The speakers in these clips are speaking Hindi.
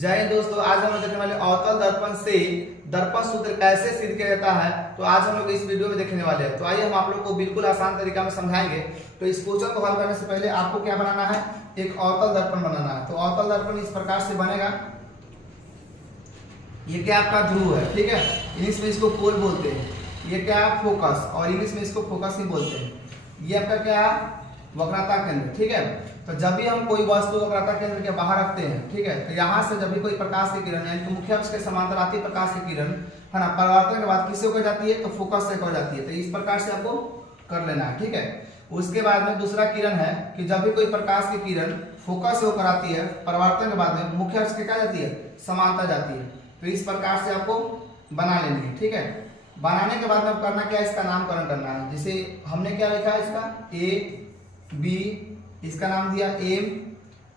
जय हिंद दोस्तों, आज हम लोग देखने वाले अवतल दर्पण से दर्पण सूत्र कैसे सिद्ध किया जाता है। तो आज हम लोग इस वीडियो में देखने वाले हैं। तो आइए हम आप लोग को बिल्कुल आसान तरीका में समझाएंगे। तो इस क्वेश्चन को हल करने से पहले आपको क्या बनाना है, एक अवतल दर्पण बनाना है। तो अवतल दर्पण इस प्रकार से बनेगा। ये क्या आपका ध्रुव है, ठीक है। इंग्लिश में इसको पोल बोलते हैं। ये क्या है, फोकस, और इंग्लिश में इसको फोकस ही बोलते हैं। ये आपका क्या है, वक्रता केंद्र, ठीक है। तो जब भी हम कोई वस्तु वक्रता केंद्र के बाहर रखते हैं, ठीक है, तो यहाँ से जब भी कोई प्रकाश की किरण यानी कि मुख्य अक्ष के समांतर आती है प्रकाश की किरण, है ना, परावर्तन के बाद किससे हो जाती है, तो फोकस से हो जाती है। तो इस प्रकार से आपको कर लेना है, ठीक है। उसके बाद में दूसरा किरण है कि जब भी कोई प्रकाश की किरण फोकस से होकर आती है, परावर्तन के बाद में मुख्य अक्ष के क्या जाती है, समांतर जाती है। तो इस प्रकार से आपको बना लेनी है, ठीक है। बनाने के बाद में करना क्या है, इसका नामकरण करना है। जैसे हमने क्या लिखा है, इसका ए बी, इसका नाम दिया एम,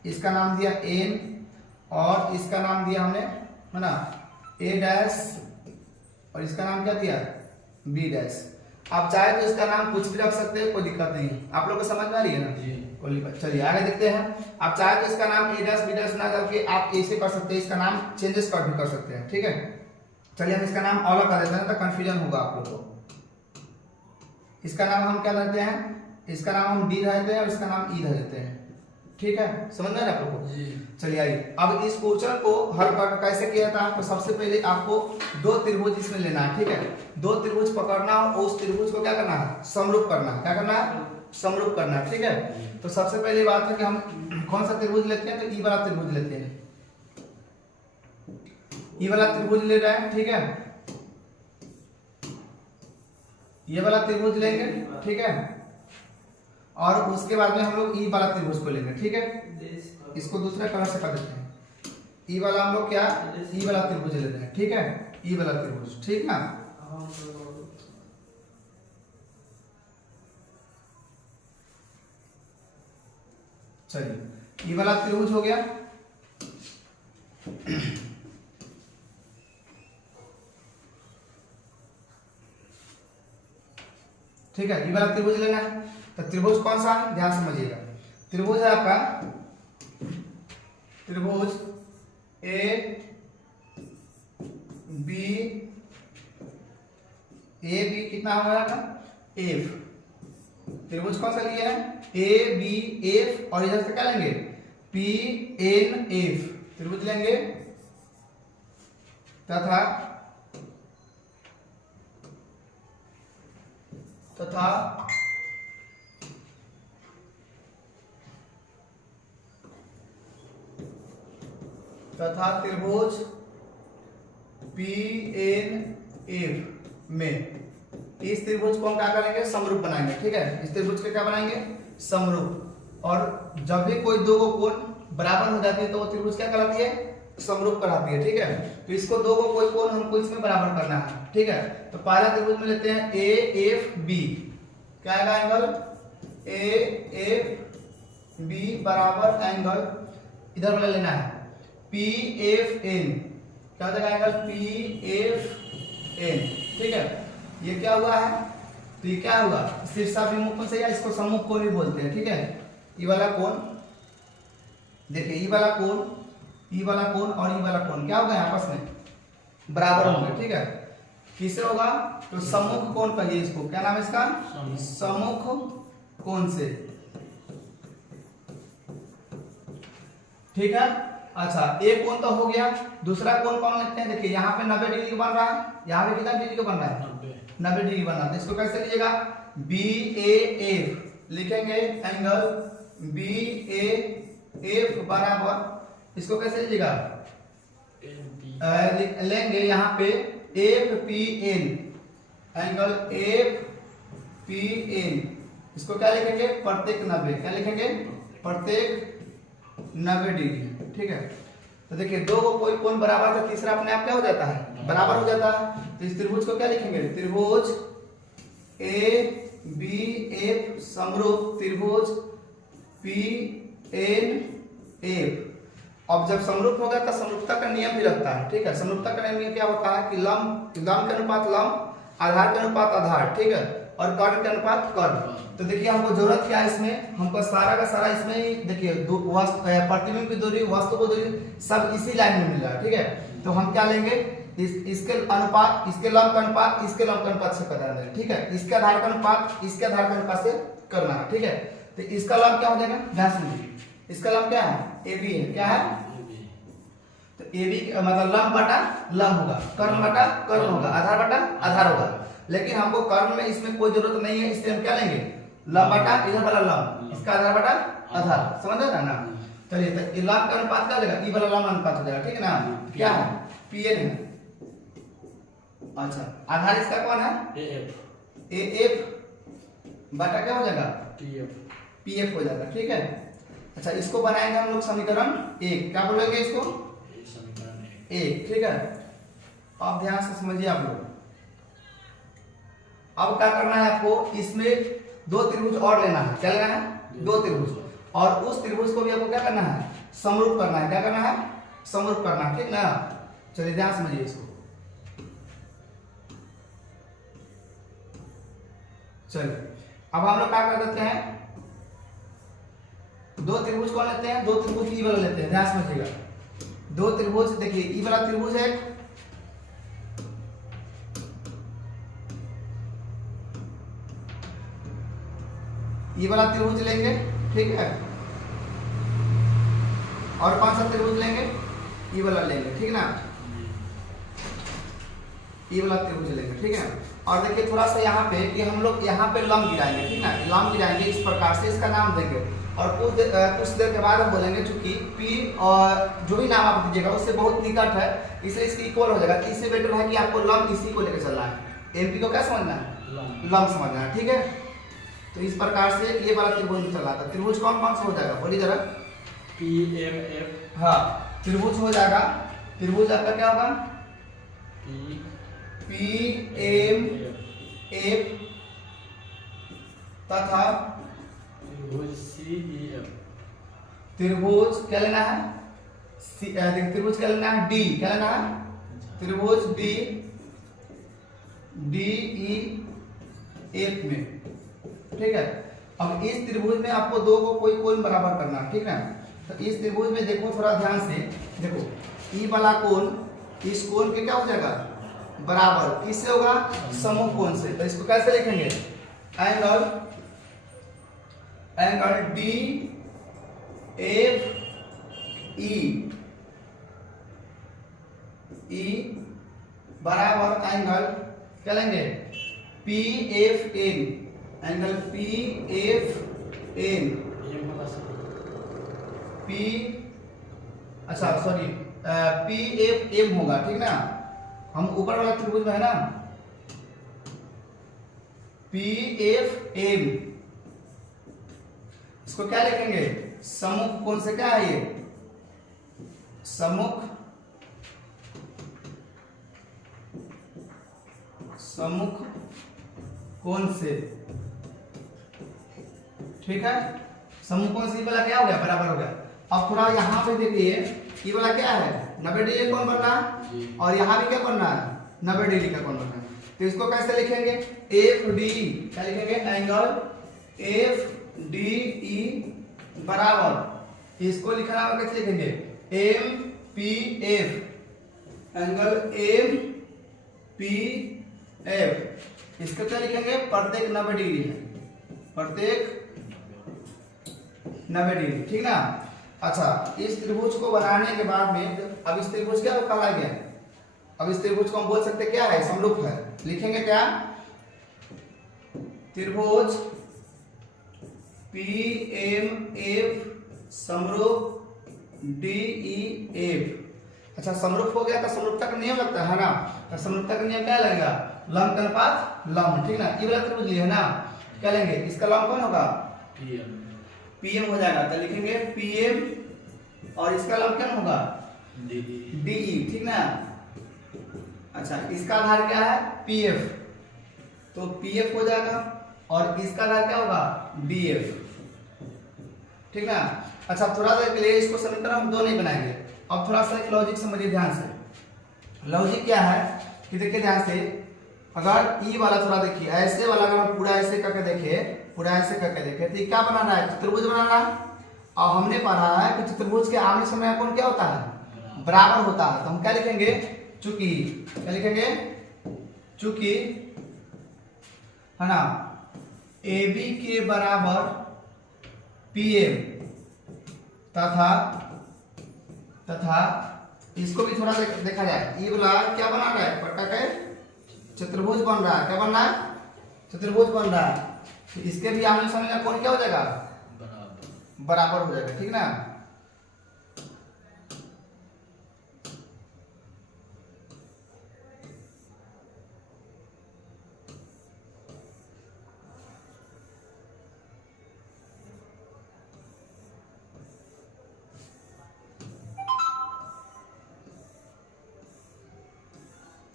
इसका नाम दिया एन, और इसका नाम दिया हमने, है ना, ए डैश, और इसका नाम क्या दिया, बी डैश। आप चाहे तो इसका नाम कुछ भी रख सकते हैं, कोई दिक्कत नहीं है। आप लोग को समझ में आ रही है ना। चलिए आगे देखते हैं। आप चाहे तो इसका नाम ए डैश बी डैश ना करके आप ऐसे कर सकते हैं, इसका नाम चेंजेस कर भी कर सकते हैं, ठीक है। चलिए हम इसका नाम अलग कर देते हैं, तो कंफ्यूजन होगा आप लोग को। इसका नाम हम क्या देते हैं, इसका नाम हम डी रह देते हैं और इसका नाम ई रह देते हैं, ठीक है। समझ में आ रहा है आप लोग को। चलिए आइए अब इस क्वेश्चन को हल कर कैसे किया जाता है। तो सबसे पहले आपको दो त्रिभुज इसमें लेना है, ठीक है। दो त्रिभुज पकड़ना और उस त्रिभुज को क्या करना है, समरूप करना है। क्या करना है, समरूप करना है, ठीक है। तो सबसे पहली बात है कि हम कौन सा त्रिभुज लेते हैं, तो ई वाला त्रिभुज लेते हैं। ई वाला त्रिभुज ले रहे हैं, ठीक है। ये वाला त्रिभुज लेंगे, ठीक है। और उसके बाद में हम लोग ई वाला त्रिभुज को लेंगे, ठीक है। इसको दूसरे कलर से कर देते हैं। ई वाला हम लोग क्या, ई वाला त्रिभुज लेते हैं, ठीक है। ई वाला त्रिभुज, ठीक ना। चलिए ई वाला त्रिभुज हो गया। ठीक है, ये वाला त्रिभुज लेना है। तो त्रिभुज कौन सा है, ध्यान समझिएगा। त्रिभुज है आपका त्रिभुज ए बी कितना हो जाएगा, एफ। त्रिभुज कौन सा लिया है, ए बी एफ, और इधर से क्या लेंगे, पी एन एफ त्रिभुज लेंगे। तथा त्रिभुज पी एन एफ में इस त्रिभुज को हम क्या करेंगे, समरूप बनाएंगे, ठीक है। इस त्रिभुज के क्या बनाएंगे, समरूप। और जब भी कोई दो कोण बराबर हो जाती है तो वो त्रिभुज क्या कहलाती है, समरूप कहलाती है, ठीक है। तो इसको दो कोई कोण हमको इसमें बराबर करना है, ठीक है। तो पहला त्रिभुज में लेते हैं ए एफ बी। क्या आएगा एंगल, ए एफ बी बराबर एंगल इधर वाला लेना है पी एफ एन। क्या हो जाएगा, एंगल पी एफ एन, ठीक है। ये क्या हुआ है, तो ये क्या हुआ, शीर्षाभिमुख कोण से, या इसको सम्मुख कोण भी बोलते हैं, ठीक है। ये वाला कोण देखिए, ये वाला कोण, ये वाला कोण और ये वाला कोण क्या होगा, आपस में बराबर होंगे, ठीक है। किससे होगा, तो सम्मुख कोण कहिए इसको। क्या नाम है इसका, सम्मुख कोण से, ठीक है। अच्छा, एक कोण तो हो गया। दूसरा कोण कौन लेते हैं, देखिए यहाँ पे 90 डिग्री का बन रहा है, यहाँ पे कितना डिग्री का बन रहा है, 90 डिग्री बन रहा है। इसको कैसे लीजिएगा, बी ए एफ लिखेंगे, एंगल बी ए एफ बराबर, इसको कैसे लीजिएगा, लेंगे यहाँ पे F P N, angle F P N. इसको क्या लिखेंगे, प्रत्येक 90, क्या लिखेंगे, प्रत्येक 90 डिग्री, ठीक है। तो देखिए दो को कोई कोण बराबर है, तीसरा अपने आप क्या हो जाता है, बराबर हो जाता है। तो इस त्रिभुज को क्या लिखेंगे, त्रिभुज ए बी एफ समरूप त्रिभुज पी एन एफ। अब जब समरूप होगा तो समरूपता का नियम भी लगता है, ठीक है। समरूपता का नियम क्या होता है कि लंब के अनुपात लंब, आधार के अनुपात आधार, ठीक है। और कर्ण के अनुपात कर्ण। तो देखिए हमको जरूरत क्या है इसमें, हमको सारा का सारा इसमें ही देखिए प्रतिबिंब की दूरी, वस्तु की दूरी सब इसी लाइन में मिल रहा है, ठीक है। तो हम क्या लेंगे, इसके अनुपात, इसके लंब का अनुपात इसके लंब का अनुपात से करना है, ठीक है। इसके आधार का अनुपात इसके आधार का अनुपात से करना है, ठीक है। तो इसका लंब क्या हो जाएगा, ध्यान सुनिए, इसका लंब क्या है, AB है, क्या है, तो AB मतलब लंब बटा लंब होगा, कर्ण बटा कर्ण होगा, आधार बटा आधार होगा। लेकिन हमको कर्ण में इसमें कोई जरूरत नहीं है, इसलिए हम क्या लेंगे, लंब बटा इधर वाला लंब, इसका आधार बटा आधार, समझ रहे ना। चलिए तो लंब का अनुपात क्या हो जाएगा, ई वाला लंब अनुपात हो जाएगा, ठीक है ना। क्या है, PN है, अच्छा आधार इसका कौन है, AF बटा क्या हो जाएगा, PF हो जाएगा, ठीक है। अच्छा इसको बनाएंगे हम लोग समीकरण 1, क्या बोलेंगे इसको, समीकरण 1, ठीक है। अब ध्यान से समझिए आप लोग, अब क्या करना है आपको, इसमें 2 त्रिभुज और लेना है, क्या लेना है, 2 त्रिभुज, और उस त्रिभुज को भी आपको क्या करना है, समरूप करना है, क्या करना है, समरूप करना है, ठीक ना। चलिए ध्यान समझिए इसको, चलिए अब हम लोग क्या कर देते हैं, 2 त्रिभुज कौन लेते हैं, 2 त्रिभुज ई वाला लेते हैं, ध्यान समझिएगा। 2 त्रिभुज देखिए, ई वाला त्रिभुज है, ई वाला त्रिभुज लेंगे, ठीक है, और कौन सा त्रिभुज लेंगे, ई वाला लेंगे, ठीक ना, ई वाला त्रिभुज लेंगे, ठीक है। और देखिए थोड़ा सा यहाँ पे कि हम लोग यहाँ पे लंब गिराएंगे, ठीक ना, लंब गिराएंगे इस प्रकार से, इसका नाम देंगे, और कुछ देर के बाद हम बोलेंगे, चूंकि P और जो भी नाम आप दीजिएगा उससे बहुत निकट है, इसलिए इसकी इक्वल हो जाएगा। इससे बेटर है कि आपको लंब इसी को लेकर चलना है, MP को क्या समझना है, लंब समझना है, ठीक है। तो इस प्रकार से ये वाला त्रिभुज चल रहा था, त्रिभुज कौन कौन सा हो जाएगा, बोलिए जरा, PMF, हाँ त्रिभुज हो जाएगा, त्रिभुज आपका क्या होगा, PMF तथा त्रिभुज क्या लेना है, त्रिभुज क्या लेना है, D क्या लेना है, त्रिभुज DEF में, ठीक है। अब इस त्रिभुज में आपको 2 को कोई कोण बराबर करना है, ठीक है। तो इस त्रिभुज में देखो थोड़ा ध्यान से देखो, ई वाला कोण इस कोण के क्या हो जाएगा, बराबर, किससे होगा, समूह कोण से। तो इसको कैसे लिखेंगे, एंगल DFE बराबर एंगल क्या लेंगे, PFN, एंगल PFN, अच्छा सॉरी PFM होगा, ठीक ना। हम ऊपर वाला त्रिभुज में है ना, PFM, इसको क्या लिखेंगे, सम्मुख कोण से, क्या है ये, सम्मुख कोण से, ठीक है। सम्मुख कोण से वाला क्या हो गया, बराबर हो गया। अब थोड़ा यहाँ पे देखिए, ये वाला क्या है, 90 डिग्री कोण बनना है, और यहाँ भी क्या बनना है, 90 डिग्री का कोण बनना है। तो इसको कैसे लिखेंगे, FD, क्या लिखेंगे, एंगल FDE बराबर, इसको लिखना है कैसे लिखेंगे, MPF, एंगल MPF, इसको क्या लिखेंगे, प्रत्येक 90 डिग्री है, प्रत्येक 90 डिग्री, ठीक ना। अच्छा इस त्रिभुज को बनाने के बाद में अब इस त्रिभुज क्या कहा गया, अब इस त्रिभुज को हम बोल सकते क्या है, समरूप है। लिखेंगे क्या, त्रिभुज PMF समरूप DEF। अच्छा समरूप हो गया तो समरूपता का नियम लगता है ना, तो समरूपता का नियम क्या लगेगा, लंब का अनुपात लंब, ठीक ना। ये वाला त्रिभुज लिए है ना, क्या लेंगे, इसका लंब कौन होगा, PM हो जाएगा, तो लिखेंगे PM, और इसका लंब क्या होगा, DE, ठीक ना। अच्छा इसका आधार क्या है, PF, तो PF हो जाएगा, और इसका आधार क्या होगा, DF, ठीक ना। अच्छा थोड़ा सा के लिए इसको समीकरण हम 2 नहीं बनाएंगे। अब थोड़ा सा लॉजिक समझिए ध्यान से। लॉजिक क्या है कि देखिए ध्यान से, अगर ई वाला थोड़ा देखिए, ऐसे वाला अगर हम पूरा ऐसे करके देखे, पूरा ऐसे करके देखे तो क्या बनाना है, चतुर्भुज बनाना है। और हमने पढ़ा है कि चतुर्भुज के आमने सामने कोण क्या होता है, बराबर होता है। तो हम क्या लिखेंगे, चूंकि क्या लिखेंगे, चूंकि है ना ए बी के बराबर PM तथा इसको भी थोड़ा देखा जाए, ये वाला क्या बना रहा है, पट्टा के चतुर्भुज बन रहा है। क्या बन रहा है, चतुर्भुज बन रहा है। तो इसके भी आमने सामने का कोण क्या हो जाएगा, बराबर हो जाएगा, ठीक ना।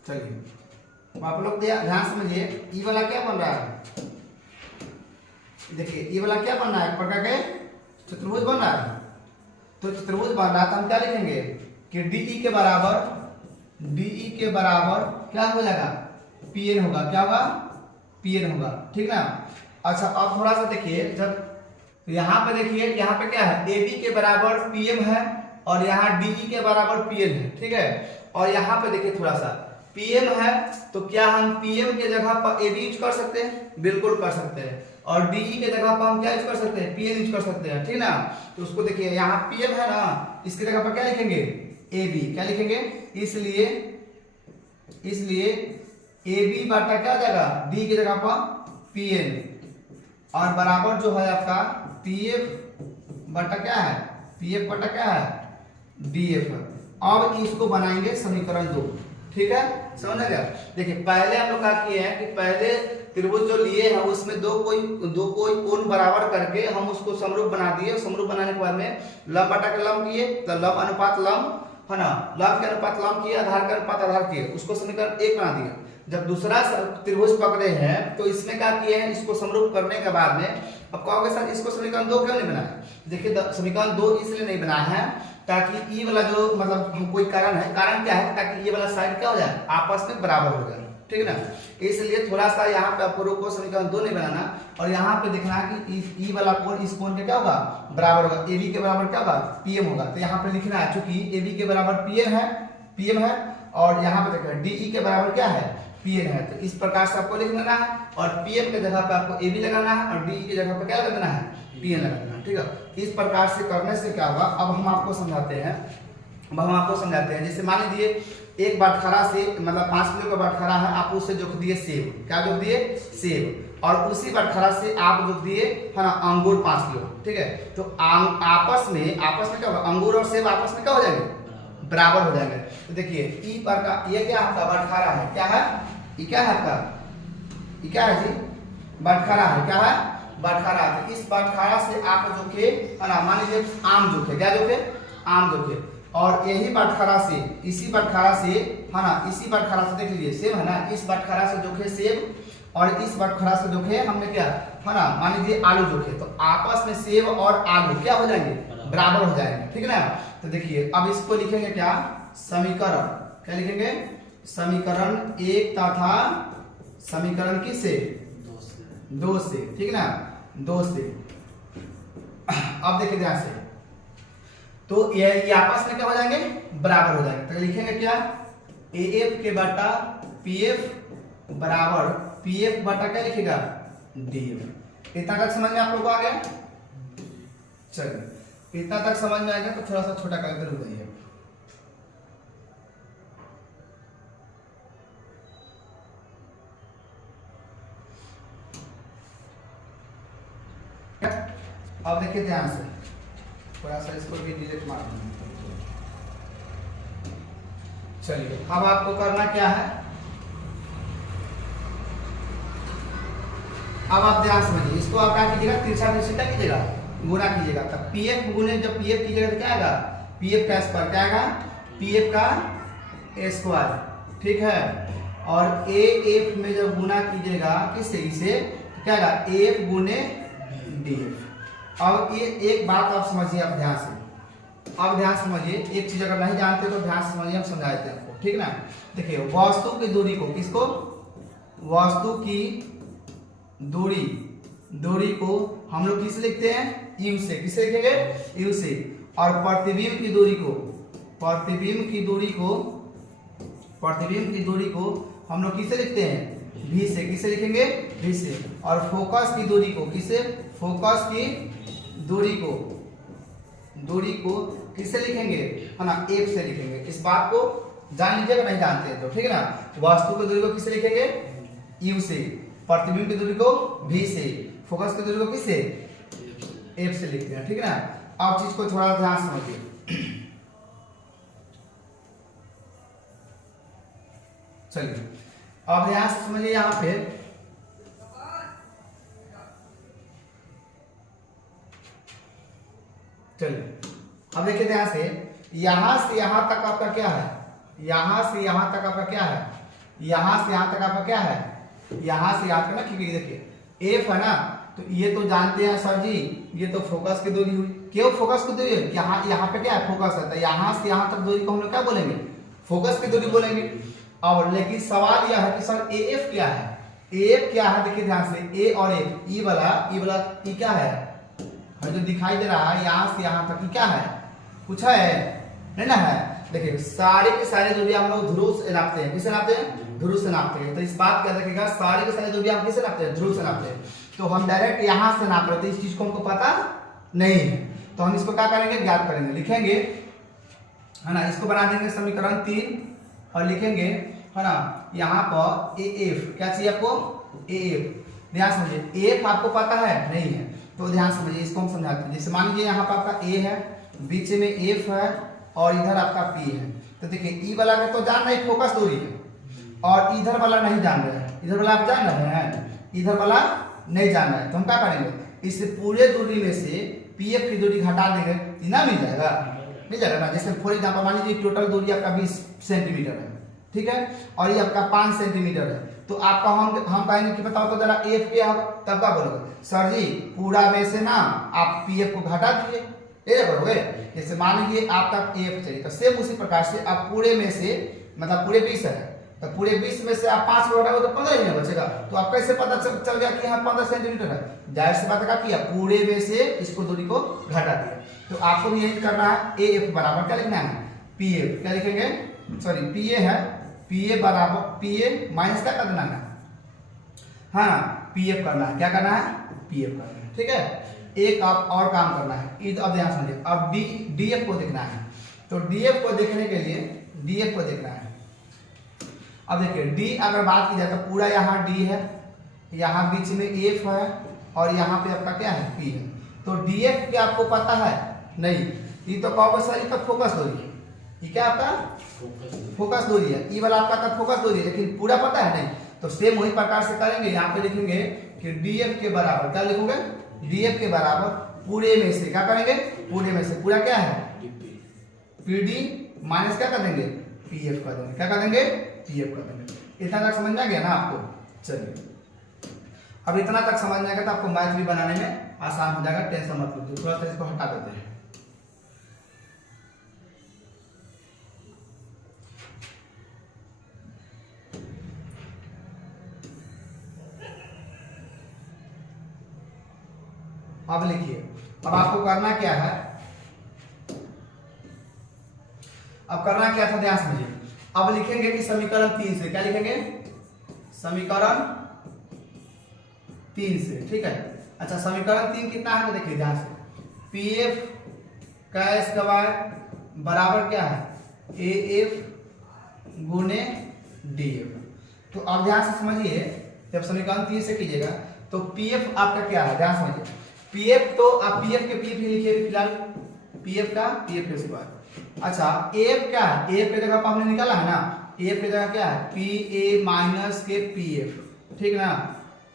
चलिए आप लोग ध्यान समझिए, ई वाला क्या बन रहा है, देखिए ई वाला क्या बन रहा है, प्रकार के चतुर्भुज बन रहा है। तो चतुर्भुज बन रहा है तो हम क्या लिखेंगे कि DE के बराबर क्या हो जाएगा, PN होगा। क्या होगा, PN होगा, ठीक ना। अच्छा अब थोड़ा सा देखिए, जब यहाँ पे देखिए, यहाँ पे क्या है, AB के बराबर PM है और यहाँ DE के बराबर PN है, ठीक है। और यहाँ पे देखिए थोड़ा सा PM है, तो क्या हम PM के जगह पर AB यूज कर सकते हैं, बिल्कुल कर सकते हैं। और DE के जगह पर हम क्या यूज कर सकते हैं, PN यूज कर सकते हैं, ठीक ना। तो उसको देखिए यहाँ PM है ना, इसकी जगह पर क्या लिखेंगे, AB। क्या लिखेंगे, इसलिए AB बटा क्या हो जाएगा, D की जगह पर PN, और बराबर जो है आपका PF बटा क्या है, PF बटा क्या है, DF। अब इसको बनाएंगे समीकरण 2, ठीक है, समझ आ गया। देखिए पहले हम लोग क्या किए हैं कि पहले त्रिभुज जो लिए हैं उसमें दो कोई कोण बराबर करके हम उसको समरूप बना दिए। समरूप बनाने के बाद में लंब बटा के लंब किए, तो लंब अनुपात लंब है ना, लंब के अनुपात लंब किए, आधार के अनुपात आधार किए, उसको समीकरण 1 बना दिया। जब दूसरा त्रिभुज पकड़े हैं तो इसमें क्या किए हैं, इसको समरूप करने के बाद में अब कहोगे सर इसको समीकरण 2 क्यों नहीं बनाया। देखिए समीकरण 2 इसलिए नहीं बनाया है ताकि ये वाला जो मतलब कोई कारण है, कारण क्या है, ताकि ये वाला साइड क्या हो जाए, आपस में बराबर हो जाए, ठीक है ना। इसलिए थोड़ा सा यहाँ पे आपको रोको, समीकरण 2 नहीं बनाना, और यहाँ पे देखना है कि ई वाला कोण इस कोण के क्या होगा, बराबर होगा। AB के बराबर क्या होगा, PM होगा। तो यहाँ पे लिखना है, चूंकि AB के बराबर PM है और यहाँ पे देखो DE के बराबर क्या है, PN है। तो इस प्रकार से आपको लिख लेना है, और PM के जगह पे आपको AB लगाना है और DE की जगह पे क्या लगा देना है, PN लगा देना है, ठीक है। इस प्रकार से करने से क्या होगा, अब हम आपको समझाते हैं। जैसे मान लीजिए एक बाटखरा से मतलब 5 किलो का बाटखरा है, आप उससे जोख दिए सेब। क्या जोख दिए, सेब। और उसी बाटखरा से आप जोख दिए है ना अंगूर 5 किलो, ठीक है। तो आपस में क्या होगा, अंगूर और सेब आपस में क्या हो जाएंगे, बराबर हो जाएंगे। तो देखिए ई पर का ये क्या आपका बाटखरा है, क्या है, ये क्या है आपका, ये क्या है जी, बाटखरा है। क्या है, बाटखरा है। तो इस बाटखरा से आप जोखे है ना, मान लीजिए आम जोखे, क्या जोखे, आम जोखे। और यही बाटखरा से, इसी बाटखरा से है ना, इसी बाटखरा से देख लीजिए सेब है ना, इस बाटखरा से जोखे सेब, और इस बाटखरा से जोखे हमने क्या है ना, मान लीजिए आलू जोखे। तो आपस में सेब और आलू क्या हो जाएंगे, बराबर हो जाएंगे, ठीक है ना। तो देखिए अब इसको लिखेंगे क्या, समीकरण, क्या लिखेंगे, समीकरण 1 तथा समीकरण किससे, 2 से, ठीक है ना, 2 से। अब देखिए ध्यान से, तो ये आपस में क्या हो जाएंगे, बराबर हो जाएंगे। तो लिखेंगे क्या, AF के बटा PF बराबर PF बटा क्या लिखेगा, DF। इतना तक समझ में आप लोग को आ गया। चलिए इतना तक समझ में आएगा तो थोड़ा सा छोटा करके रुक जाइए। अब देखिए ध्यान से, थोड़ा सा इसको भी डिलीट मार दूंगा। चलिए अब आपको करना क्या है, अब आप ध्यान समझिए, इसको आप क्या कीजिएगा, तिरछा तिरछी क्या कीजिएगा, गुणा कीजिएगा। तब PF गुणे जब PF कीजिएगा तो क्या आएगा, PF का स्क्वायर, क्या आएगा, PF का स्क्वायर, ठीक है। और AF में जब गुणा कीजिएगा किससे, इसे, तो क्या आएगा, AF गुणे DF। अब ये एक बात आप समझिए, आप ध्यान से, अब ध्यान समझिए, एक चीज अगर नहीं जानते तो ध्यान समझिए, हम समझा देते हैं आपको, ठीक ना। देखिए वस्तु की दूरी को, किसको, वस्तु की दूरी, दूरी को हम लोग किस लिखते हैं, यू से। किसे लिखेंगे, यू से। और प्रतिबिंब की दूरी को, प्रतिबिंब की दूरी को, प्रतिबिंब की दूरी को हम लोग किसे लिखते हैं, भी से। किसे लिखेंगे, भी से। और फोकस की दूरी को किसे, फोकस की दूरी को, दूरी को किसे लिखेंगे, है ना, एफ से लिखेंगे। इस बात को जान लीजिएगा, नहीं जानते हैं तो, ठीक है ना। वस्तु की दूरी को किसे लिखेंगे, यू से। प्रतिबिंब की दूरी को भी से। फोकस की दूरी को किससे, एफ से लिखते हैं, ठीक है ना। अब चीज को थोड़ा ध्यान समझिए। चलिए अब ध्यान से समझिए यहां पे, चलिए अब देखिए ध्यान से, यहां से यहां तक आपका क्या है, यहां से यहां तक आपका क्या है, यहां से यहां तक आपका क्या है, यहां से यहां तक ना, क्योंकि देखिए एफ है ना, तो ये तो जानते हैं सर जी, ये तो फोकस की दूरी हुई। क्यों फोकस की दूरी है, यहाँ पे क्या है, फोकस है, तो यहां से यहां तक दूरी को हम लोग क्या बोलेंगे, फोकस की दूरी बोलेंगे। और लेकिन सवाल यह है कि सर ए एफ क्या है, ए एफ क्या है, देखिए ध्यान से, ए और एफ, ई वाला ई क्या है, जो दिखाई दे रहा है यहाँ से यहाँ तक क्या है, कुछ है नहीं ना है। देखिए सारे की सारी दूरी हम लोग ध्रुव से नापते हैं। किसे नापते हैं, ध्रुव से नापते हैं। तो इस बात का रखिएगा, सारी की सारी दूरी हम किसे नापते हैं, ध्रुव से नापते हैं। तो हम डायरेक्ट यहाँ से नाप रहे थे, इस चीज को हमको पता नहीं है, तो हम इसको क्या करेंगे, ज्ञात करेंगे, लिखेंगे, है ना। इसको बना देंगे समीकरण 3 और लिखेंगे, है ना, यहाँ पर ए एफ, क्या चाहिए आपको, ए एफ। ध्यान समझिए, एफ आपको पता है नहीं है, तो ध्यान समझिए, इसको हम समझाते हैं। जैसे मान लीजिए यहाँ पर आपका ए है, बीच में एफ है और इधर आपका पी है। तो देखिए ई वाला का तो जान रहे फोकस दूरी है, और इधर वाला नहीं जान रहे हैं। इधर वाला आप जान रहे हैं, इधर वाला नहीं जान रहे हैं। तो हम क्या करेंगे, इस पूरे दूरी में से पी एफ की दूरी घटा देंगे, इतना मिल जाएगा, मिल जाएगा ना। जैसे फॉर एग्जाम्पल मान लीजिए टोटल दूरी आपका 20 सेंटीमीटर है, ठीक है, और ये आपका 5 सेंटीमीटर है। तो आपका हम कहेंगे कि बताओ तो जरा एफ क्या है, तब क्या बोलोगे, सर जी पूरा में से ना आप पी एफ को घटा दीजिए, ये करोगे। जैसे मान लीजिए आपका एफ चाहिए, तो सेम उसी प्रकार से आप पूरे में से, मतलब पूरे 20 है, तो पूरे 20 में से आप 5 को घटाओगे तो 15 ही बचेगा। तो आप कैसे पता चल गया कि यहाँ 15 सेंटीमीटर है, जाहिर सी बात क्या किया, पूरे में से इसको दूरी को घटा दिया। तो आपको भी यही करना है, ए एफ बराबर क्या लिखना है, पी एफ, क्या लिखेंगे, सॉरी पी ए है, पी ए बराबर पी ए माइनस क्या कर देना है, हाँ पी एफ करना है, क्या करना है, पी एफ करना है, ठीक है। एक आप और काम करना है, अब ध्यान समझिए, अब डी एफ को देखना है। तो डी एफ को देखने के लिए डी एफ को देखना है। अब देखिए डी अगर बात की जाए तो पूरा यहाँ डी है, यहाँ बीच में एफ है और यहाँ पे आपका क्या है, पी है। तो डी एफ क्या आपको पता है नहीं, ये तो कहोगे सर ये तो फोकस दूरी है, ये क्या आपका फोकस दूरी है, ई वाला आपका फोकस दूरी है, लेकिन पूरा पता है नहीं। तो सेम वही प्रकार से करेंगे, यहाँ पे लिखेंगे कि डीएफ के बराबर क्या लिखोगे, डीएफ के बराबर पूरे में से क्या करेंगे, पूरे में से पूरा क्या है, पीडी माइनस क्या कर देंगे, पीएफ कर देंगे, क्या कर देंगे, पीएफ कर देंगे। इतना तक समझ में आ गया ना आपको। चलिए अब इतना तक समझ में आ गया तो आपको मैथ भी बनाने में आसान हो जाएगा, टेंशन मत लीजिए। थोड़ा सा इसको हटा देते हैं। अब लिखिए, अब आपको करना क्या है, अब करना क्या था ध्यान समझिए। अब लिखेंगे कि समीकरण 3 से, क्या लिखेंगे, समीकरण 3 से, ठीक है। अच्छा समीकरण 3 कितना है, तो देखिए ध्यान से, पी एफ का स्क्वायर बराबर क्या है, ए एफ गुने डी एफ। तो अब ध्यान से समझिए, जब समीकरण 3 से कीजिएगा तो पी एफ आपका क्या है, ध्यान समझिए। पीएफ तो आप पीएफ के पीएफ ही लिखिए फिलहाल, पीएफ का पीएफ के स्क्वायर। अच्छा एफ क्या है, एफ की जगह पर हमने निकाला है ना, एफ की जगह क्या है, पी ए माइनस के पीएफ, ठीक ना।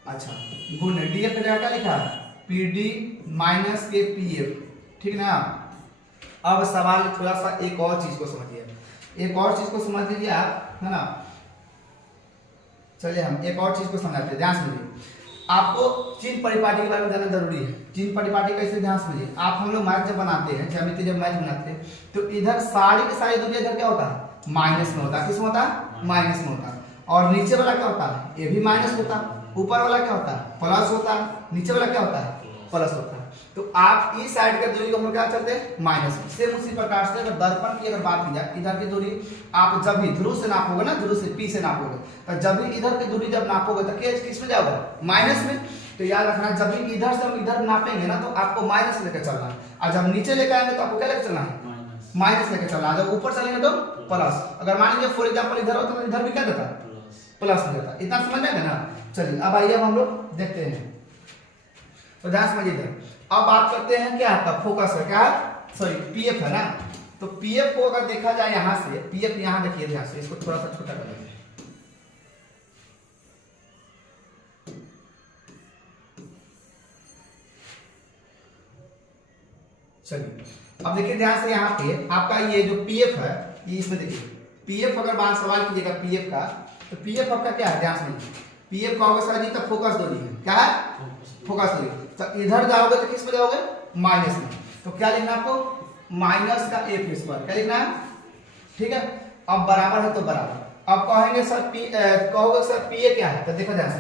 अच्छा गुण डीएफ की जगह क्या लिखा है, पी डी माइनस के पीएफ, ठीक ना। अब सवाल थोड़ा सा एक और चीज को समझिए, एक और चीज को समझ लीजिए आप, है ना। चलिए हम एक और चीज को समझाते हैं, ध्यान समझिए। आपको चिन्ह परिपाटी के बारे में जानना जरूरी है। चिन्ह परिपाटी कैसे, ध्यान समझिए। आप हम लोग मैथ जब बनाते हैं, ज्यामिति जब मैथ बनाते हैं, तो इधर सारी की सारी दूरी इधर क्या होता है, माइनस में होता है, किस में होता है, माइनस में होता है। और नीचे वाला क्या होता है, ये भी माइनस होता है, ऊपर वाला क्या होता है, प्लस होता है, नीचे वाला क्या होता है, प्लस होता है। तो आप इस साइड की दूरी को हम क्या चलते हैं, माइनस। सेम उसी प्रकार से अगर दर्पण की अगर बात की जाए, इधर की दूरी आप जब भी ध्रुव से नापोगे ना, ध्रुव से P से नापोगे, तो जब भी इधर की दूरी जब नापोगे तो किस में जाओगे, माइनस में। तो याद रखना, जब भी इधर से हम इधर नापेंगे ना, तो आपको माइनस लेकर चलना है, और जब नीचे लेकर आएंगे तो आपको क्या लेकर चलना है, माइनस लेकर चलना है। जब ऊपर चलेंगे तो प्लस। अगर मान लीजिए फॉर एग्जाम्पल इधर होता तो इधर भी क्या देता, प्लस में देता। इतना समझ में ना। चलिए अब आइए हम लोग देखते हैं, तो ध्यान समझिए इधर। अब बात करते हैं क्या आपका फोकस है, क्या सॉरी पीएफ है ना। तो पीएफ को अगर देखा जाए यहां से, पीएफ यहां देखिए ध्यान से, इसको थोड़ा सा छोटा कर देंगे। चलिए अब देखिए ध्यान से, यहाँ पे आपका ये जो पीएफ है, ये इसमें देखिए पीएफ अगर बात सवाल कीजिएगा पीएफ का, तो पीएफ आपका क्या है, ध्यान से पीएफ का होगा सर जी, तो फोकस दूरी है, क्या है, फोकस दूरी। तो इधर जाओगे तो किस में जाओगे, माइनस में। तो क्या लिखना आपको, माइनस का एफ स्क्वायर, क्या लिखना है, ठीक है। अब बराबर है तो बराबर। अब कहेंगे सर पी, कहोगे सर पी ए क्या है, तो देखो ध्यान से,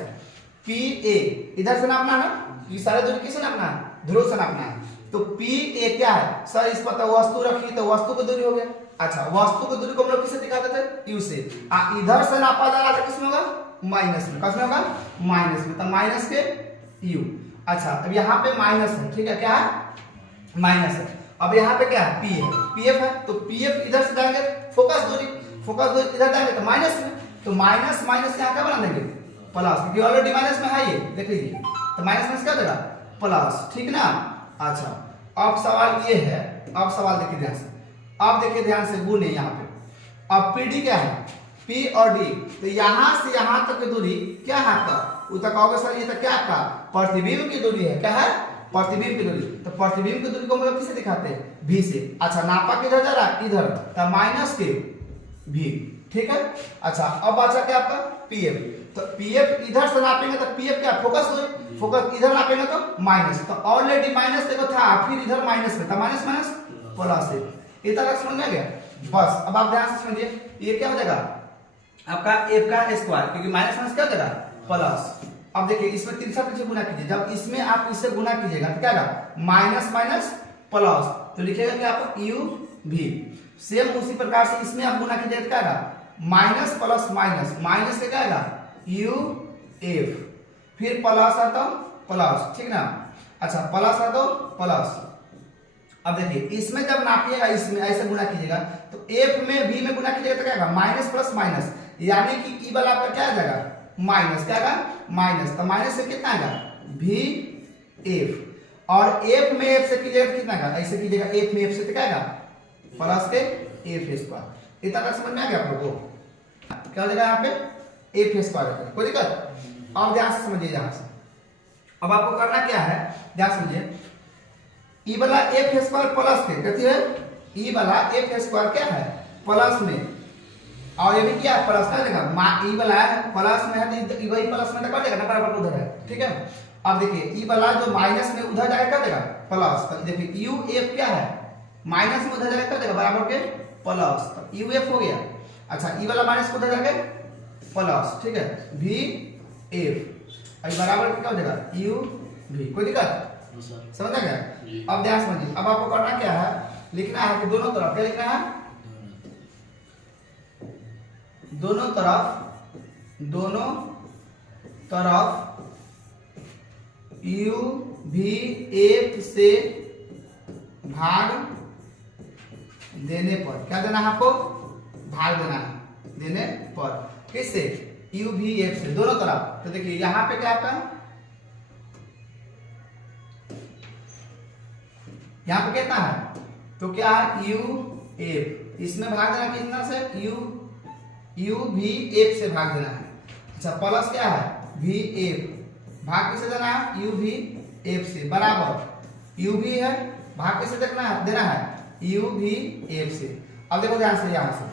पी ए इधर से नापना है, ये सारे दूरी किससे नापना है, ध्रुव से नापना है। तो पी ए क्या है सर, इस पर तो वस्तु रखी तो वस्तु की दूरी हो गया। अच्छा, वस्तु की दूरी को हम लोग किससे दिखाते थे, यू से। इधर से नापा जा रहा था किसमें होगा, माइनस में। किसमें होगा, माइनस में। तो माइनस के यू। अच्छा अब यहाँ पे माइनस है, ठीक है, क्या है, माइनस है। अब यहाँ पे क्या है, पी है, पीएफ है। तो पीएफ इधर से जाएंगे, फोकस दूरी, फोकस दूरी इधर जाएंगे तो माइनस में। तो माइनस माइनस यहाँ क्या बना देंगे, प्लस, क्योंकि ऑलरेडी माइनस में है ये, देख लीजिए। तो माइनस में क्या देगा, प्लस, ठीक ना। अच्छा अब सवाल ये है, अब सवाल देखिए ध्यान से, अब देखिए ध्यान से, गुण है यहाँ पे। अब पीडी क्या है, पी और डी। तो यहां से यहां तक की दूरी क्या है आपका, उधर कहोगे सर ये तो क्या आपका प्रतिबिंब की दूरी है, क्या है, प्रतिबिंब की दूरी। तो प्रतिबिंब की दूरी को हम लोग किससे दिखाते हैं, भी से। अच्छा नापा किधर जा रहा है, इधर, तो माइनस के भी, ठीक है। अच्छा अब बचा क्या आपका पीएफ। तो पीएफ इधर से नापेंगे तो पीएफ क्या, फोकस दूरी, फोकस इधर नापेंगे तो माइनस। तो ऑलरेडी माइनस देखो था, फिर इधर माइनस में, तो माइनस माइनस प्लस है। इतना तक समझ में गया बस। अब आप ध्यान से समझिए, ये क्या हो जाएगा आपका एफ का स्क्वायर, क्योंकि माइनस माइनस क्या हो जाएगा, प्लस। अब देखिए इसमें तिरछा पीछे गुना कीजिए, जब इसमें आप इससे गुना कीजिएगा तो क्या होगा, माइनस माइनस प्लस, तो लिखिएगा क्या आपको यू भी। सेम उसी प्रकार से इसमें आप गुना कीजिएगा तो क्या होगा, माइनस प्लस माइनस, माइनस से क्या आएगा यू एफ, फिर प्लस है तो प्लस, ठीक ना। अच्छा प्लस है तो प्लस। अब देखिए इसमें जब नापिएगा, इसमें ऐसे गुना कीजिएगा, तो एफ में भी में गुना कीजिएगा तो क्या आएगा, माइनस प्लस माइनस, यानी कि ई वाला आपका क्या आ जाएगा, माइनस, क्या आएगा माइनस। तो माइनस से कितना आएगा, भी एफ, और एफ में एफ से कीजिएगा तो कितना आएगा, ऐसे कीजिएगा एफ में एफ से तो क्या आएगा, प्लस के एफ स्क्वायर। इतना तक समझ में आ गया आप लोगों को, क्या हो जाएगा यहाँ पे एफ स्क्वायर, कोई दिक्कत। अब ध्यान से समझिए यहाँ से, अब आपको करना क्या है, ध्यान समझिए, ई वाला एफ स्क्वायर प्लस के कहती है, ई वाला एफ स्क्वायर क्या है, प्लस में, और ये भी क्या है प्लस का देगा, ई वाला है प्लस में है तो वही प्लस में कट देगा ना, बराबर उधर है, ठीक है। अब देखिए ई वाला जो माइनस में उधर जाएगा क्या देगा, प्लस। तो देखिए यू एफ क्या है, माइनस में उधर जाएगा क्या देगा, बराबर के प्लस, तो यू एफ हो गया। अच्छा ई वाला माइनस को उधर जाएगा प्लस, ठीक है, भी एफ, अब बराबर क्या हो जाएगा यू भी, कोई दिक्कत समझ आ गया। अब ध्यान समझिए, अब आपको करना क्या है, लिखना है कि दोनों तरफ क्या लिखना है, दोनों तरफ यू भी एफ से भाग देने पर, क्या देना है आपको, भाग देना है, देने पर किससे, यू भी एफ से, दोनों तरफ। तो देखिए यहां पे क्या आपका, यहां पे कितना है, तो क्या है यू एफ, इसमें भाग देना कितना से, यू भी एफ से भाग देना है। अच्छा प्लस क्या है भी एफ, भाग किससे देना है, यू भी एफ से, बराबर यू भी है, भाग किससे देना है यू भी एफ से। अब देखो ध्यान से यहां से,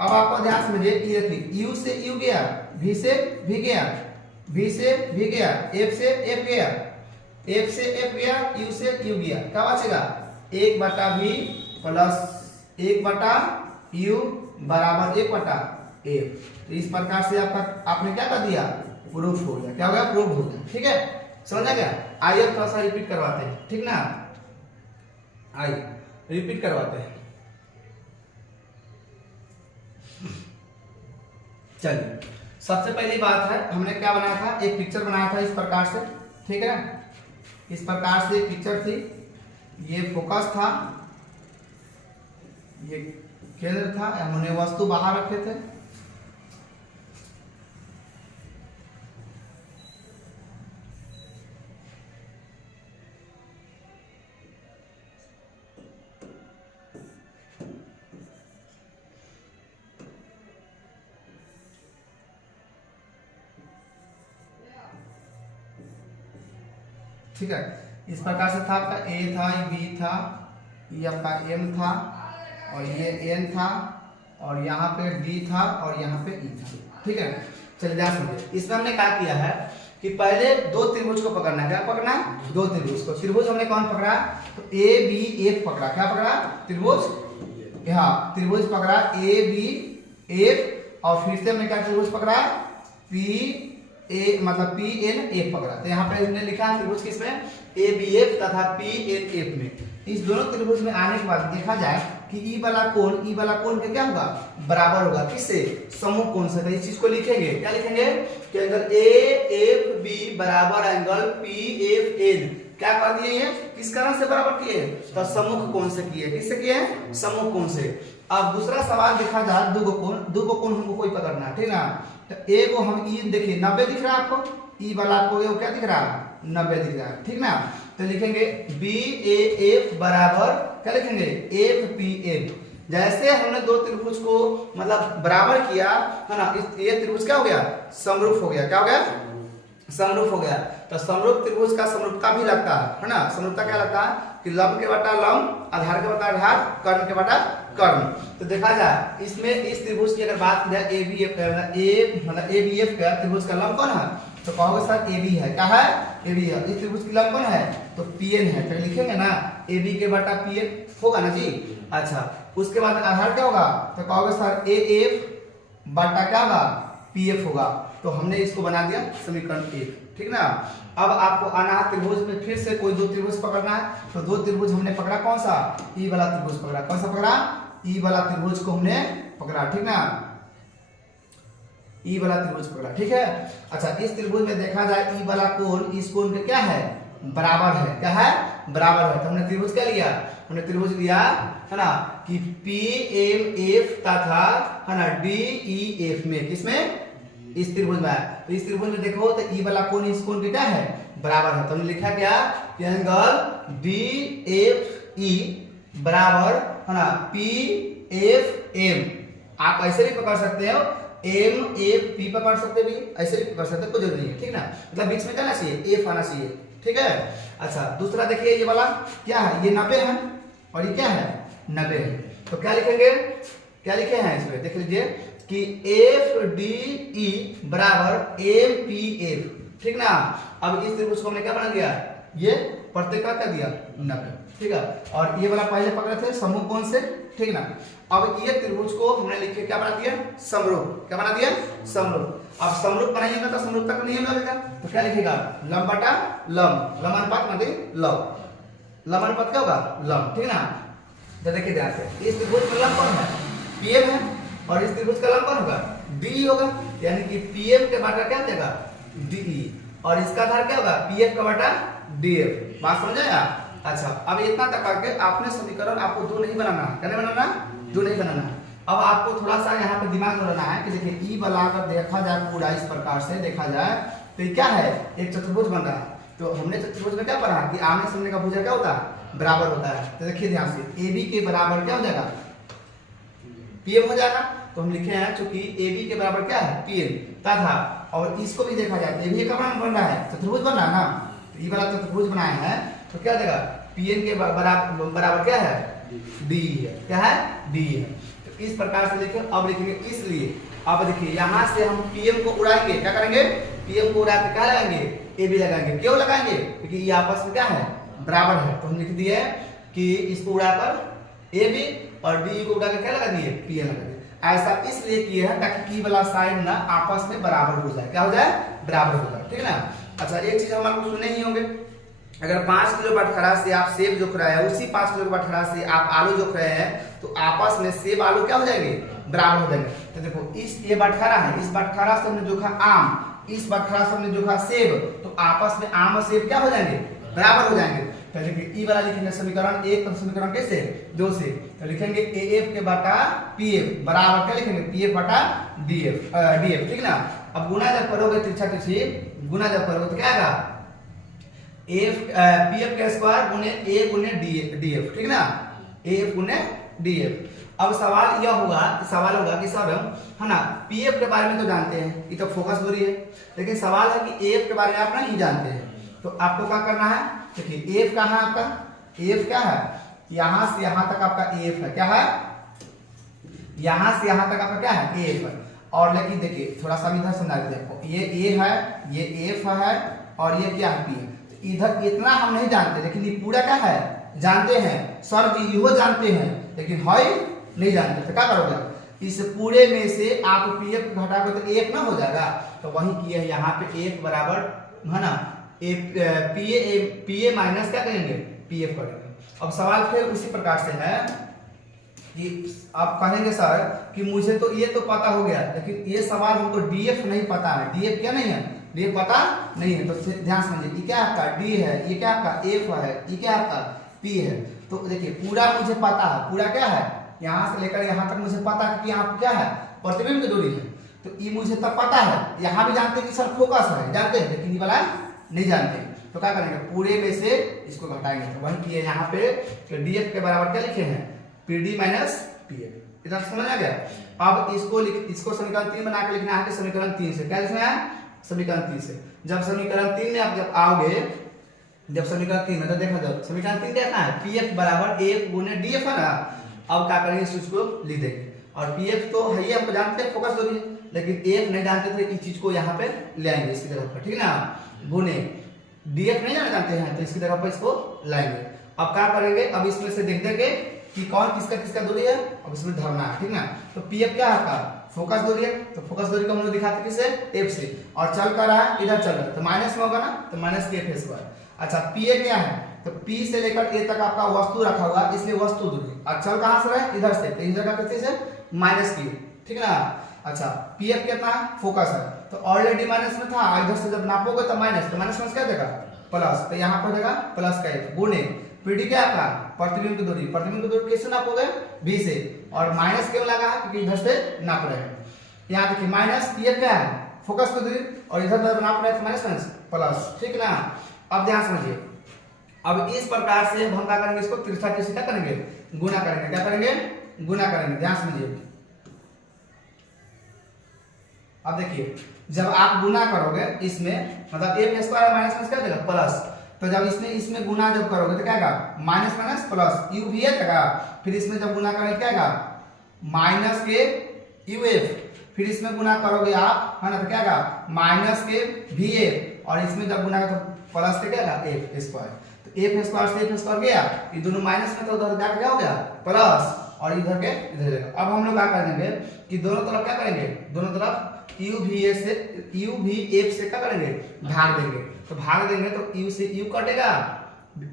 अब आपको ध्यान समझिए, ये देखिए यू से यू गया, भी से भी गया, भी से भी गया, एफ से एफ गया, एफ से एफ गया, यू से यू गया, क्या बचेगा, एक बटा भी प्लस एक बटा यू बराबर एक बटा एफ। तो इस प्रकार से आपका आपने क्या कर दिया, प्रूफ हो गया। क्या हो गया, प्रूफ हो गया। ठीक है, समझ आ गया। आइए थोड़ा सा रिपीट करवाते हैं, ठीक ना, आइए रिपीट करवाते हैं। चलिए, सबसे पहली बात है, हमने क्या बनाया था, एक पिक्चर बनाया था इस प्रकार से, ठीक है। इस प्रकार से एक पिक्चर थी, ये फोकस था, ये केंद्र था, हमने वस्तु बाहर रखे थे। ठीक है, इस प्रकार से था आपका ए था, ये बी था, ये आपका एम था, और ये एन था, और यहाँ पे डी था, और यहाँ पे ई था। ठीक है, चलिए ध्यान सुनिए। इसमें हमने क्या किया है कि पहले दो त्रिभुज को पकड़ना है। क्या पकड़ना है, दो त्रिभुज को। त्रिभुज हमने कौन पकड़ा, तो ए बी एफ पकड़ा। क्या पकड़ा, त्रिभुज, हाँ त्रिभुज पकड़ा ए बी एफ, और फिर से हमने क्या त्रिभुज पकड़ा, पी ए मतलब पी एन एफ पकड़ा। तो यहाँ पे हमने लिखा है त्रिभुज किसमें, ए बी एफ तथा पी एन एफ में। इस दोनों त्रिभुज में आने के बाद देखा जाए कि ई वाला कोण के क्या होगा, बराबर होगा किससे, समूह कोण से। तो इस चीज को लिखेंगे, क्या लिखेंगे कि एंगल ए एफ बी बराबर एंगल पी एफ एन। क्या कर दिए, ये किस कारण से बराबर किए, तो समूह कोण से किए। किससे किए, समूह कोण से। अब दूसरा सवाल देखा जाए, दो कोण हमको कोई पकड़ना है, ठीक ना। तो ए को हम ई देखिए 90 दिख रहा है आपको, ई वाला आपको ये क्या दिख रहा है, 90 दिख रहा है, ठीक ना। तो लिखेंगे बी ए एफ बराबर क्या लिखेंगे, एफ पी एन। जैसे हमने दो त्रिभुज को मतलब बराबर किया है ना, ये त्रिभुज क्या हो गया, समरूप हो गया। क्या हो गया, समरूप हो गया। तो समरूप त्रिभुज का समरूपता भी लगता है ना। समरूपता क्या लगता है कि लंब के बटा लंब, आधार के बटा आधार, कर्ण के बटा कर्ण। तो देखा जाए इसमें इस त्रिभुज की अगर बात की जाए, ए बी एफ का त्रिभुज का लंब कौन है, तो कहोगे सर ए बी है। क्या है, ए बी है। इस त्रिभुज की लंब कौन है, तो पी एन है। तो लिखेंगे ना ए बी के बटा पी एन होगा ना जी। अच्छा, उसके बाद आधार क्या होगा, तो कहोगे सर ए एफ बटा क्या होगा, पी एफ होगा। तो हमने इसको बना दिया समीकरण 1, ठीक ना। अब आपको आना है त्रिभुज में, फिर से कोई दो त्रिभुज पकड़ना है। तो दो त्रिभुज हमने पकड़ा, कौन सा, ई वाला त्रिभुज पकड़ा। कौन सा पकड़ा, ई वाला त्रिभुज को हमने पकड़ा, ठीक ना, ई वाला त्रिभुज पकड़ा, ठीक है। अच्छा, इस त्रिभुज में देखा जाए ई वाला कोण इस कोण के क्या है, बराबर है। क्या है, बराबर है। तो हमने त्रिभुज क्या लिया, हमने त्रिभुज लिया है ना कि पी एम एफ तथा है ना डी ई एफ में, किसमें, इस त्रिभुज में। तो इस त्रिभुज में देखो तो ई वाला कोण इस कोण के क्या है, बराबर है। तो हमने लिखा क्या कि एंगल डी एफ ई बराबर है ना पी एफ एम। आप ऐसे भी पकड़ सकते हो, एम एफ पी पकड़ सकते भी, ऐसे भी पकड़ सकते, कोई जरूरी नहीं है, ठीक ना। मतलब बीच में क्या आना चाहिए, एफ आना चाहिए, ठीक है। अच्छा, दूसरा देखिए ये वाला क्या है, ये 90 है और ये क्या है, 90 है। तो क्या लिखेंगे, क्या लिखे हैं इसमें देख लीजिए कि एफ डी ई बराबर एम पी एफ, ठीक ना। अब इस त्रिभुज को हमने क्या बना दिया, ये प्रत्येक का क्या दिया, 90, ठीक है। और ये वाला पहले पकड़े थे समूह कोण से, ठीक ना। अब ये त्रिभुज को हमने लिखे क्या बना दिया, समरूप। क्या बना दिया, समरूप। अब समरूप बनाइएगा तो समरूपता का नियम लगेगा। तो क्या लिखेगा, लंब बटा लंब, लंबानुपात मतलब लंब, लंबानुपात क्या होगा, लंब, ठीक ना। तो देखिए ध्यान से, इस त्रिभुज का लंब कौन है, पीएम है, और इस त्रिभुज का लंब कौन होगा, डी होगा। यानी कि पीएम के बटा क्या देगा, डीई, और इसका आधार क्या होगा, पीएफ का बटा डीएफ। बात समझ आया। अच्छा, अब इतना तक करके आपने समीकरण आपको दो नहीं बनाना, क्या नहीं बनाना, दो नहीं बनाना। अब आपको थोड़ा सा यहाँ पे दिमाग लगाना है कि देखिए ई वाला अगर देखा जाए पूरा इस प्रकार से देखा जाए तो ये क्या है, एक चतुर्भुज बन रहा है। तो हमने चतुर्भुज में क्या पढ़ा कि आमने सामने का भुजा क्या होता है, बराबर होता है। तो देखिए ध्यान से, ए बी के बराबर क्या हो जाएगा, पीएम हो जाएगा। तो हम लिखे हैं चूंकि ए बी के बराबर क्या है, पीएम तथा, और इसको भी देखा जाए ए बी का बन रहा है, चतुर्भुज बन रहा है ना। तो ये वाला चतुर्भुज बनाए हैं तो क्या देगा, पीएम के बराबर क्या है, डी है। क्या है, डी है। तो इस प्रकार से लिखे। अब लिखेंगे इसलिए, अब देखिए यहाँ से हम पीएम को उड़ाएंगे, क्या करेंगे, पीएम को उड़ा के क्या लगाएंगे, ए बी लगाएंगे। क्यों लगाएंगे, क्योंकि ये आपस में क्या है, बराबर है। तो हम लिख दिए कि इसको उड़ाकर ए बी और डी को उड़ा के क्या लगा दिए, पीएम लगा दिए। ऐसा इसलिए किए हैं ताकि ई वाला साइड ना आपस में बराबर हो जाए। क्या हो जाए? बराबर हो जाए, ठीक है ना। अच्छा, एक चीज हमारे को सुने ही होंगे, अगर 5 किलो बाटखरा से आप सेब जोख रहे हैं, उसी 5 किलो बाटखरा से आप आलू जोख रहे हैं, तो आपस में सेब आलू क्या हो जाएंगे? बराबर हो जाएंगे। तो देखो ये बाटखरा है, इस बाटखरा से हमने जोखा आम, इस बाटखरा से हमने जोखा सेब, तो आपस में आम और सेब क्या हो जाएंगे? बराबर हो जाएंगे। तो देखिए ई वाला लिखेंगे समीकरण 1 का समीकरण कैसे? 2 से, तो लिखेंगे AF के बटा PF बराबर क्या लिखेंगे? PF बटा DF, ठीक ना। अब गुना जब करोगे तिरछा तिरछी गुना जब करोगे तो क्या आएगा? PF का स्क्वायर गुने A गुने DF, ठीक ना, AF गुने DF। अब सवाल यह होगा कि सर है ना PF के बारे में तो जानते हैं, ये तो फोकस दूरी है, लेकिन सवाल है कि AF के बारे में आप नहीं जानते हैं, तो आपको क्या करना है? देखिए AF कहाँ है आपका? AF क्या है? यहां से यहां तक आपका AF है। क्या है? यहां से यहां तक आपका क्या है? AF है। और लेकिन देखिए थोड़ा सा इधर समझा देते हैं आपको, ये A है, ये F है, और ये क्या है? P है। तो इधर इतना हम नहीं जानते, लेकिन ये पूरा क्या है? जानते हैं। सर जी इहो जानते हैं, लेकिन है नहीं जानते, तो क्या करोगे? इस पूरे में से आप PF घटाओगे तो 1 ना हो जाएगा, तो वही किए है यहाँ पे 1 बराबर है ना PA माइनस क्या करेंगे? PF करेंगे। अब सवाल फिर उसी प्रकार से है कि आप कहेंगे सर कि मुझे तो ये तो पता हो गया, लेकिन ये सवाल हमको DF नहीं पता है। DF क्या नहीं है? DF पता नहीं है, तो ध्यान समझिए, ये क्या आपका D है, ये क्या आपका F है, ये क्या आपका P है। तो देखिए पूरा मुझे पता है, पूरा क्या है? यहाँ से लेकर यहाँ तक मुझे पता है कि यहाँ क्या है? प्रतिबिंब की दूरी है, तो ये मुझे तब पता है। यहाँ भी जानते हैं कि सर फोकस है, जानते हैं, लेकिन ये वाला नहीं जानते, तो क्या करेंगे? पूरे में से इसको घटाएंगे, तो वही किए यहाँ पे DF के बराबर क्या लिखे हैं? PD minus PF। इतना समझ आ गया? अब इसको समीकरण 3 बना के लिखना है, समीकरण 3 से क्या लिखना है? समीकरण 3 से। जब समीकरण 3 में आप जब आओगे, जब समीकरण 3 में तो देखा जब समीकरण 3 देखना है PF बराबर AF गुने DF है ना। अब क्या करेंगे? इस चीज को लिख देंगे, और PF तो है ही, हमको जानते हैं फोकस दूरी है, लेकिन AF नहीं जानते थे, इस चीज को यहाँ पे ले आएंगे इसकी जगह पर, ठीक ना, गुने DF नहीं जानते हैं, तो इसकी जगह पर इसको लाएंगे। अब क्या करेंगे? अब इसमें से देख देंगे कि कौन किसका दूरी है, अब इसमें धरना है, ठीक ना। तो PF क्या है आपका? फोकस दूरी है, तो फोकस दूरी को हम लोग दिखाते किससे? F से, और चल कर रहा है इधर चल रहा है, तो माइनस में होगा ना, तो माइनस KF स्क्वायर। अच्छा PA क्या है? तो P से लेकर A तक आपका वस्तु रखा हुआ, इसलिए वस्तु दूरी, और चल कहां से रहे? इधर से, तो इधर का कितने से? माइनस Q, ठीक ना। अच्छा PF कितना है? फोकस है, तो ऑलरेडी माइनस में था, इधर से जब नापोगे तो माइनस, तो माइनस क्या देगा? प्लस, तो यहाँ पर देगा प्लस का F गुने PD क्या आपका? प्रतिबिंब की दूरी। प्रतिबिंब की दूरी कैसे नापोगे? V से, और माइनस क्यों लगा है? क्योंकि इधर से नाप रहे हैं। यहाँ देखिए माइनस PF क्या है? फोकस की दूरी, और इधर नाप रहे हैं माइनस प्लस, ठीक ना। अब ध्यान समझिए, अब इस प्रकार से हम क्या करेंगे? इसको तिरछा तिरछी क्या करेंगे? गुना करेंगे। क्या करेंगे? गुना करेंगे। ध्यान समझिए, अब देखिए जब आप गुना करोगे इसमें, मतलब A स्क्वायर माइनस क्या देगा? प्लस, तो जब इसमें गुना जब करोगे तो क्या आएगा? माइनस माइनस प्लस U भी आएगा, फिर इसमें जब गुना करेंगे क्या आएगा? माइनस के UF, फिर इसमें गुना करोगे आप, है ना, तो क्या आएगा? माइनस के VF, और इसमें जब गुना करोगे तो प्लस के क्या आएगा? F square. तो F स्क्वायर से F स्क्वायर गया, ये दोनों माइनस में, तो उधर जाकर क्या हो गया? प्लस, और इधर के इधर जाएगा। अब हम लोग क्या करेंगे कि दोनों तरफ क्या करेंगे? दोनों तरफ UVF से क्या करेंगे? भाग देंगे, तो भाग देंगे तो U से U कटेगा,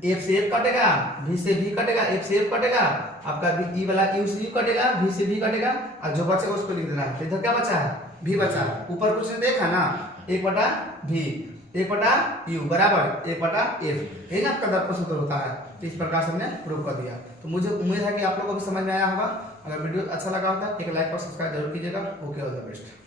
F से F कटेगा, V से V कटेगा, F से F कटेगा, आपका E वाला U से U कटेगा, V से V कटेगा, और जो बचेगा उसको लिख देना है। तो इधर क्या बचा है? V बचा है। ऊपर कुछ नहीं देखा ना, 1/V 1/U बराबर 1/F, यही ना आपका दर्पण सूत्र होता है। तो इस प्रकार से हमने प्रूव कर दिया। तो मुझे उम्मीद है कि आप लोगों को भी समझ में आया होगा। अगर वीडियो अच्छा लगा होता है एक लाइक और सब्सक्राइब जरूर कीजिएगा। Okay, all the best.